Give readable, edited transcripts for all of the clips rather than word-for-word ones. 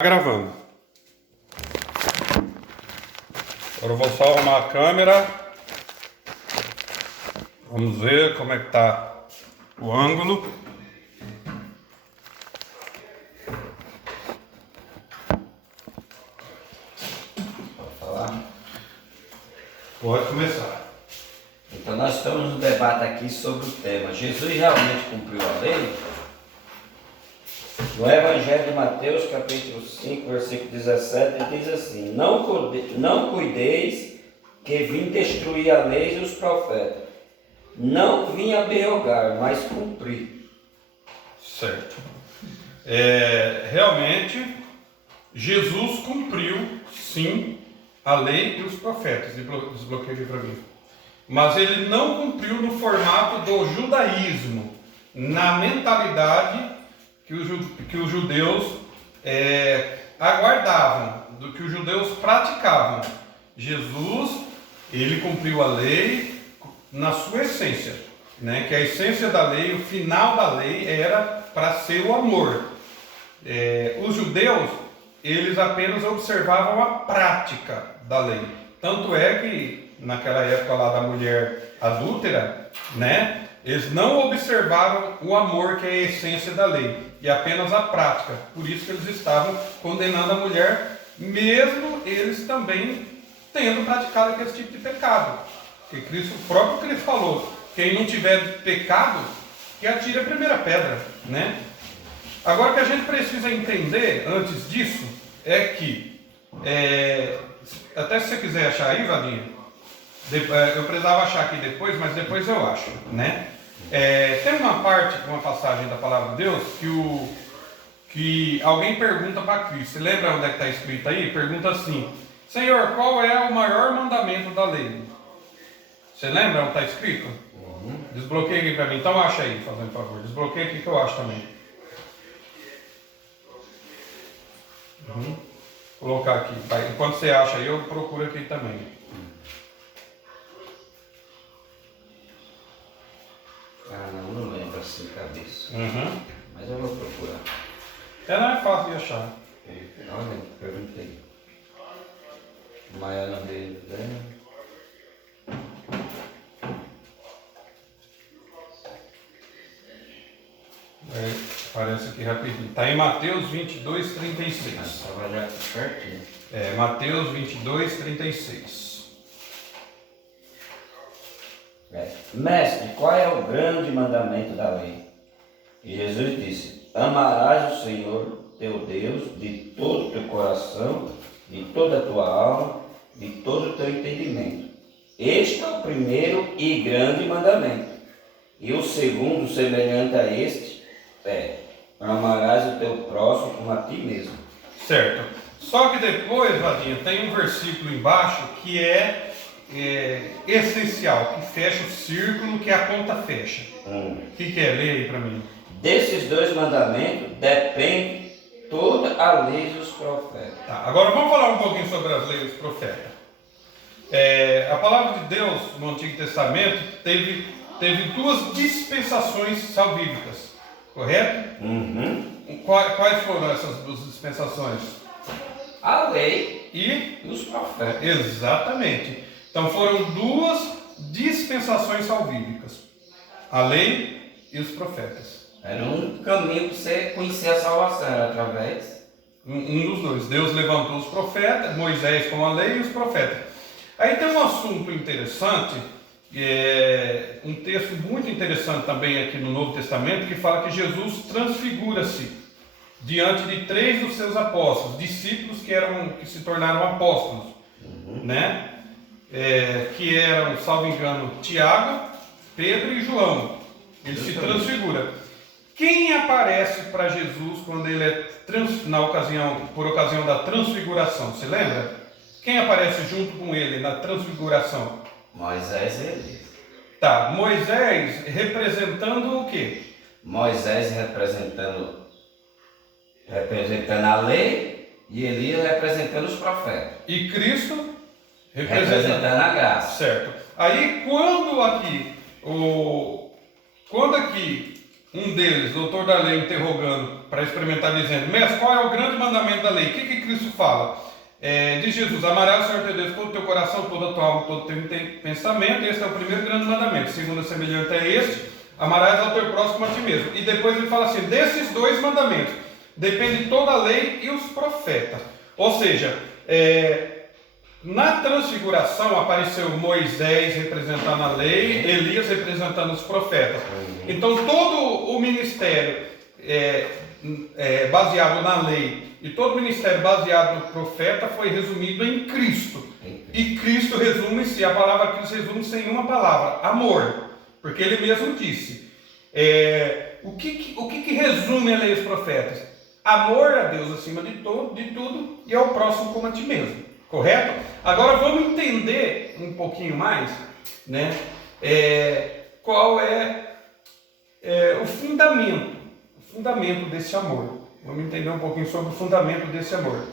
Gravando. Agora eu vou só arrumar a câmera. Vamos ver como é que tá o ângulo. Pode falar? Pode começar. Então nós estamos no debate aqui sobre o tema: Jesus realmente cumpriu a lei? No Evangelho de Mateus, capítulo 5, versículo 17, diz assim: Não cuideis que vim destruir a lei e os profetas. Não vim abrogar, mas cumprir. Certo. Realmente, Jesus cumpriu, sim, a lei e os profetas. Desbloqueei aqui para mim. Mas ele não cumpriu no formato do judaísmo, na mentalidade que os judeus aguardavam, do que os judeus praticavam. Jesus, ele cumpriu a lei na sua essência, né? Que a essência da lei, o final da lei era para ser o amor. Os judeus, eles apenas observavam a prática da lei. Tanto é que naquela época lá da mulher adúltera, né? Eles não observaram o amor, que é a essência da lei, e apenas a prática. Por isso que eles estavam condenando a mulher, mesmo eles também tendo praticado aquele tipo de pecado. Porque o próprio Cristo falou: quem não tiver pecado, que atire a primeira pedra, né? Agora, o que a gente precisa entender antes disso é que, até se você quiser achar aí, Vadinho, eu precisava achar aqui depois, mas depois eu acho, né? Tem uma parte, uma passagem da palavra de Deus que alguém pergunta para Cristo. Você lembra onde é que está escrito aí? Pergunta assim: Senhor, qual é o maior mandamento da lei? Você lembra onde está escrito? Desbloqueia aqui para mim. Então acha aí, fazendo favor. Desbloqueia aqui que eu acho também. Vou colocar aqui. Enquanto você acha aí, eu procuro aqui também. Não lembro assim de cabeça. Mas eu vou procurar. Não é fácil de achar. Olha, perguntei. Maior dele, né? Aparece aqui rapidinho. Está em Mateus 22, 36. Estava já certinho. Mateus 22, 36. Mestre, qual é o grande mandamento da lei? E Jesus disse: amarás o Senhor teu Deus de todo o teu coração, de toda a tua alma, de todo o teu entendimento. Este é o primeiro e grande mandamento. E o segundo, semelhante a este, amarás o teu próximo como a ti mesmo. Certo. Só que depois, Vadinha, tem um versículo embaixo que é essencial, que fecha o círculo, que a conta fecha. O que é? Lê aí para mim. Desses dois mandamentos depende toda a lei dos profetas. Tá, agora vamos falar um pouquinho sobre as leis dos profetas. A palavra de Deus no Antigo Testamento teve duas dispensações salvíficas, correto? Quais foram essas duas dispensações? A lei E os profetas. Exatamente. Então foram duas dispensações salvíficas: a lei e os profetas. Era um caminho para você conhecer a salvação, era através. Um dos dois. Deus levantou os profetas, Moisés com a lei e os profetas. Aí tem um assunto interessante, um texto muito interessante também aqui no Novo Testamento, que fala que Jesus transfigura-se diante de 3 dos seus apóstolos, discípulos que se tornaram apóstolos, né? Que eram, salvo engano, Tiago, Pedro e João. Ele se transfigura. Quem aparece para Jesus quando ele por ocasião da transfiguração? Você lembra? Quem aparece junto com ele na transfiguração? Moisés e Elias. Tá, Moisés representando o quê? Moisés representando a lei e Elias representando os profetas. E Cristo representando a graça. Certo. Aí quando aqui um deles, doutor da lei, interrogando para experimentar, dizendo: Mestre, qual é o grande mandamento da lei? O que Cristo fala? Diz Jesus: amarás o Senhor teu Deus com todo o teu coração, toda a tua alma, todo o teu pensamento. Esse é o primeiro grande mandamento. Segundo, semelhante a este, amarás ao teu próximo a ti mesmo. E depois ele fala assim: desses dois mandamentos depende toda a lei e os profetas. Ou seja, na transfiguração apareceu Moisés representando a lei, Elias representando os profetas. Então todo o ministério baseado na lei e todo o ministério baseado no profeta foi resumido em Cristo. E Cristo resume-se, a palavra Cristo resume-se em uma palavra: amor. Porque ele mesmo disse, o que resume a lei e os profetas? Amor a Deus acima de tudo e ao próximo como a ti mesmo. Correto? Agora vamos entender um pouquinho mais, né? Qual é o fundamento desse amor. Vamos entender um pouquinho sobre o fundamento desse amor.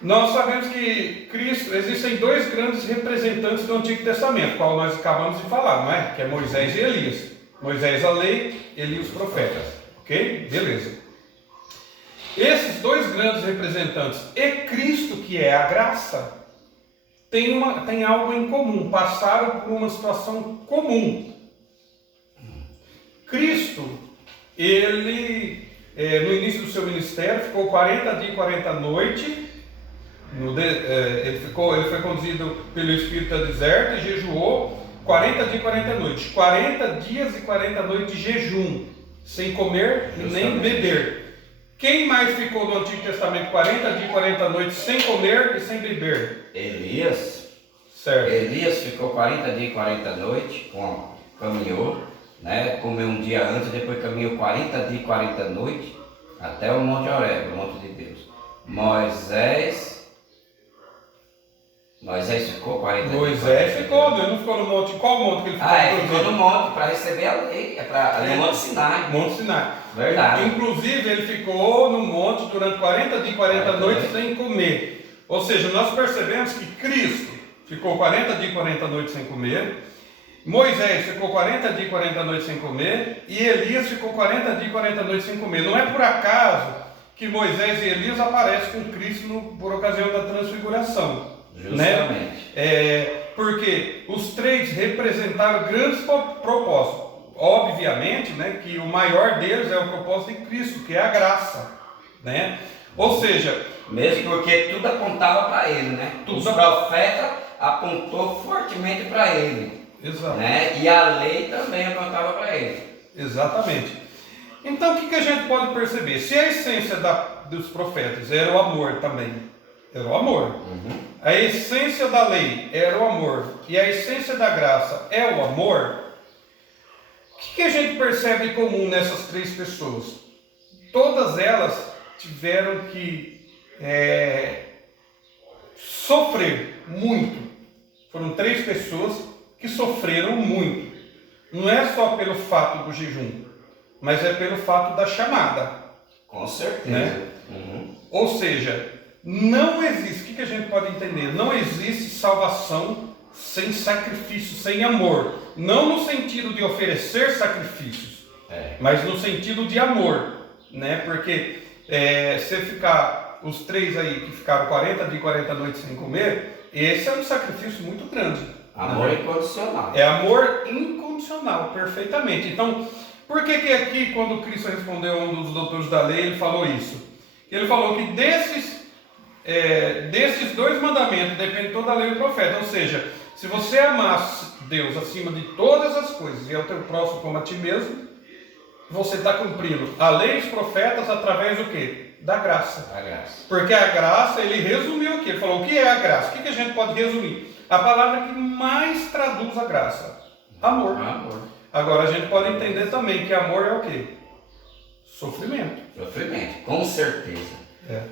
Nós sabemos que Cristo, existem dois grandes representantes do Antigo Testamento, qual nós acabamos de falar, não é? Que é Moisés e Elias. Moisés a lei, Elias os profetas. Ok? Beleza. Esses dois grandes representantes e Cristo, que é a graça, tem algo em comum, passaram por uma situação comum. Cristo, ele, no início do seu ministério, ficou 40 dias e 40 noites, ele foi conduzido pelo Espírito ao deserto e jejuou 40 dias e 40 noites. 40 dias e 40 noites de jejum, sem comer nem beber. Quem mais ficou no Antigo Testamento 40 dias e 40 noites sem comer e sem beber? Elias. Certo. Elias ficou 40 dias e 40 noites, caminhou, né? Comeu um dia antes, depois caminhou 40 dias e 40 noites até o Monte Horebe, o Monte de Deus. Moisés ficou 40 dias. Moisés ficou, Deus não ficou no monte. Qual monte que ele ficou? Ele ficou no monte para receber a lei, no Monte Sinai. Monte Sinai. Verdade. Inclusive, ele ficou no monte durante 40 dias e 40 noites sem comer. Ou seja, nós percebemos que Cristo ficou 40 dias e 40 noites sem comer, Moisés ficou 40 dias e 40 noites sem comer, e Elias ficou 40 dias e 40 noites sem comer. Não é por acaso que Moisés e Elias aparecem com Cristo por ocasião da transfiguração. Justamente. Né? Porque os três representaram grandes propósitos. Obviamente, né, que o maior deles é o propósito de Cristo, que é a graça. Né? Ou seja, mesmo porque tudo apontava para ele, né? Os profetas apontou fortemente para ele. Exato. Né? E a lei também apontava para ele. Exatamente. Então o que a gente pode perceber? Se a essência dos profetas era o amor também, era o amor. A essência da lei era o amor e a essência da graça é o amor. O que a gente percebe em comum nessas três pessoas? Todas elas tiveram que sofrer muito. Foram três pessoas que sofreram muito. Não é só pelo fato do jejum, mas é pelo fato da chamada. Com certeza. Né? Ou seja, não existe, o que a gente pode entender? Não existe salvação sem sacrifício, sem amor. Não no sentido de oferecer sacrifícios, mas no sentido de amor. Né? Porque se ficar, os três aí que ficaram 40 dias e 40 noites sem comer, esse é um sacrifício muito grande. Amor incondicional. É amor incondicional, perfeitamente. Então, por que aqui, quando Cristo respondeu a um dos doutores da lei, ele falou isso? Ele falou que desses dois mandamentos depende toda a lei e o profeta. Ou seja, se você amasse Deus acima de todas as coisas e ao teu próximo como a ti mesmo, você está cumprindo a lei e os profetas através do quê? Da graça. A graça. Porque a graça, ele resumiu aqui. Ele falou, o que é a graça? O que a gente pode resumir? A palavra que mais traduz a graça. Amor. Agora a gente pode entender também que amor é o quê? Sofrimento. Sofrimento, com certeza.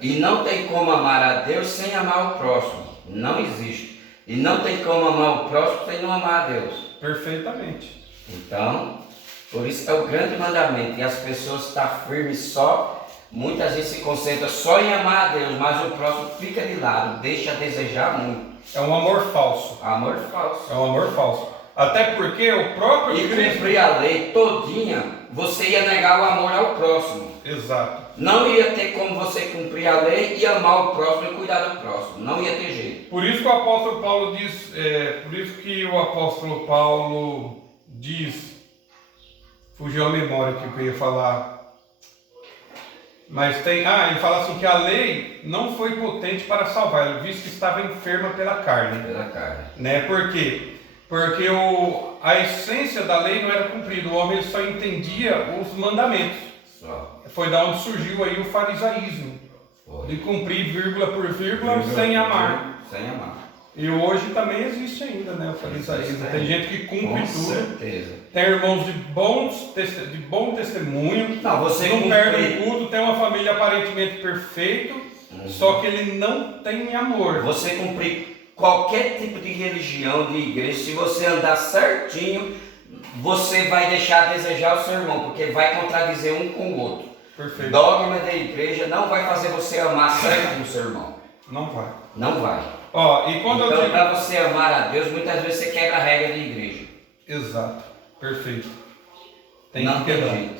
E não tem como amar a Deus sem amar o próximo. Não existe. E não tem como amar o próximo sem não amar a Deus. Perfeitamente. Então, por isso é o grande mandamento. E as pessoas estão firmes só. Muita gente se concentra só em amar a Deus, mas o próximo fica de lado, deixa a desejar muito. É um amor falso. Amor falso. É um amor falso. Até porque o próprio Cristo... cumprir a lei todinha você ia negar o amor ao próximo. Exato. Não ia ter como você cumprir a lei e amar o próximo e cuidar do próximo. Não ia ter jeito. Por isso que o apóstolo Paulo diz, fugiu a memória aqui que eu ia falar. Mas ele fala assim que a lei não foi potente para salvar, visto que estava enferma pela carne. Pela carne. Né? Por quê? Porque a essência da lei não era cumprida, o homem ele só entendia os mandamentos. Só. Foi da onde surgiu aí o farisaísmo. Foi. De cumprir vírgula por vírgula sem amar. Sem amar. E hoje também existe ainda, né, o farisaísmo. Tem gente que cumpre Com tudo. certeza. Tem irmãos de bom testemunho. Não, você não cumprir. perde tudo, tem uma família aparentemente perfeita, só que ele não tem amor. Você cumprir qualquer tipo de religião, de igreja, se você andar certinho, você vai deixar a desejar o seu irmão, porque vai contradizer um com o outro. Perfeito. Dogma da igreja não vai fazer você amar certo o seu irmão. Não vai. Não vai. E quando eu Então, digo... para você amar a Deus, muitas vezes você quebra a regra da igreja. Exato. Perfeito. Não que tem quebrar. jeito.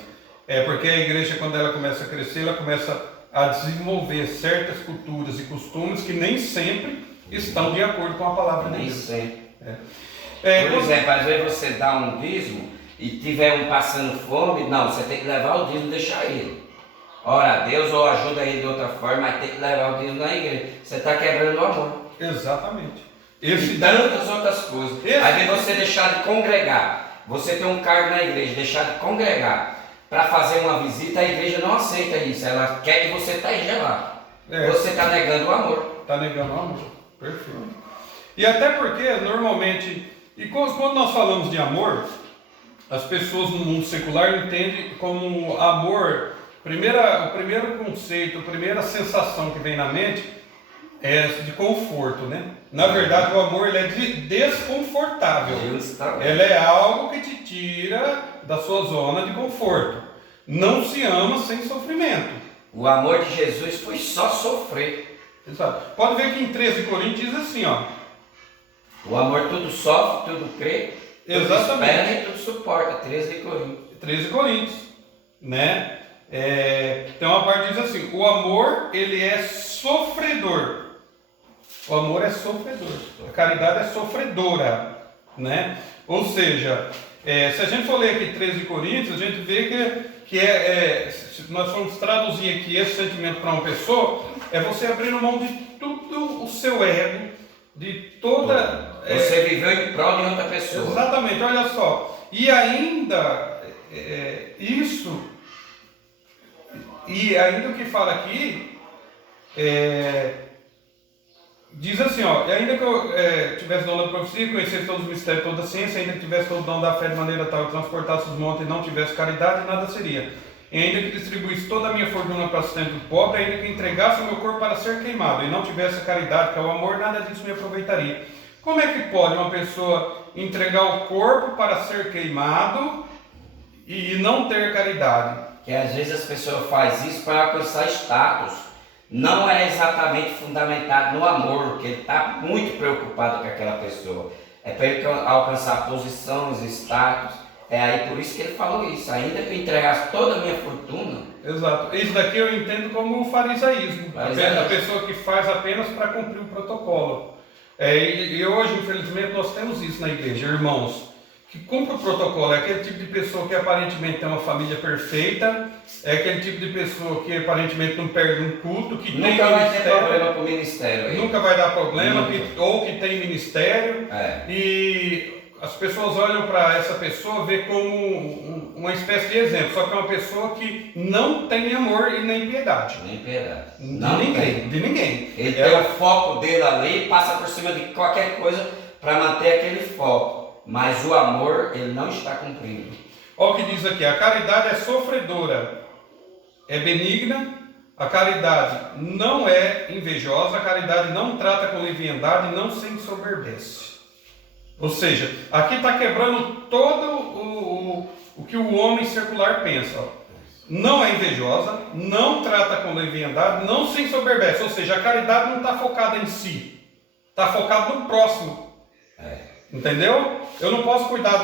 Porque a igreja, quando ela começa a crescer, ela começa a desenvolver certas culturas e costumes que nem sempre estão de acordo com a palavra de Nem Deus. sempre. Por exemplo, às vezes você dá um dízimo e tiver um passando fome, não, você tem que levar o dízimo e deixar ele. Ora a Deus ou ajuda ele de outra forma, mas tem que levar o dízimo na igreja. Você está quebrando o amor. Exatamente. E tantas outras coisas. Às vezes você deixar de congregar, você tem um cargo na igreja, deixar de congregar para fazer uma visita, a igreja não aceita isso. Ela quer que você esteja lá. Você está negando o amor. Está negando o amor. Perfeito. E até porque, normalmente, e quando nós falamos de amor, as pessoas no mundo secular entendem como amor, o primeiro conceito, a primeira sensação que vem na mente é de conforto, né? Na verdade, o amor ele é desconfortável. Ele é algo que te tira da sua zona de conforto. Não se ama sem sofrimento. O amor de Jesus foi só sofrer. Exato. Pode ver que em 13 Coríntios diz assim, ó. O amor tudo sofre, tudo crê, tudo espera e tudo suporta. 13 Coríntios. 13 Coríntios, né? Tem uma parte que diz assim, o amor ele é sofredor. O amor é sofredor. A caridade é sofredora, né? Ou seja, se a gente for ler aqui 13 Coríntios, a gente vê se nós formos traduzir aqui esse sentimento para uma pessoa, é você abrir mão de tudo o seu ego, de toda... Você viveu em prol de outra pessoa. Exatamente, olha só. E ainda, e ainda o que fala aqui, diz assim, ó, e ainda que eu tivesse dom da profecia, conhecesse todos os mistérios, toda a ciência, ainda que tivesse todo o dom da fé de maneira tal que transportasse os montes e não tivesse caridade, nada seria. E ainda que distribuísse toda a minha fortuna para assistente do pobre, ainda que entregasse o meu corpo para ser queimado, e não tivesse a caridade, que é o amor, nada disso me aproveitaria. Como é que pode uma pessoa entregar o corpo para ser queimado e não ter caridade? Que às vezes as pessoas fazem isso para alcançar status. Não é exatamente fundamentado no amor, porque ele está muito preocupado com aquela pessoa. É para ele alcançar posições, status. É aí por isso que ele falou isso. Ainda que eu entregasse toda a minha fortuna. Exato. Isso daqui eu entendo como o farisaísmo. A pessoa que faz apenas para cumprir o protocolo. E hoje, infelizmente, nós temos isso na igreja, irmãos. Que cumpre o protocolo, é aquele tipo de pessoa que aparentemente tem uma família perfeita, é aquele tipo de pessoa que aparentemente não perde um culto, que nunca tem vai ter problema com o ministério. Aí. Nunca vai dar problema, ou que tem ministério, e as pessoas olham para essa pessoa, vê como uma espécie de exemplo, só que é uma pessoa que não tem amor e nem piedade. Nem piedade. De ninguém. Ele tem o foco dele ali e passa por cima de qualquer coisa para manter aquele foco. Mas o amor, ele não está cumprindo. Olha o que diz aqui, a caridade é sofredora, é benigna, a caridade não é invejosa, a caridade não trata com leviandade, não se ensoberbece. Ou seja, aqui está quebrando todo o que o homem secular pensa. Ó. Não é invejosa, não trata com leviandade, não se ensoberbece. Ou seja, a caridade não está focada em si, está focada no próximo. Entendeu? Eu não posso cuidar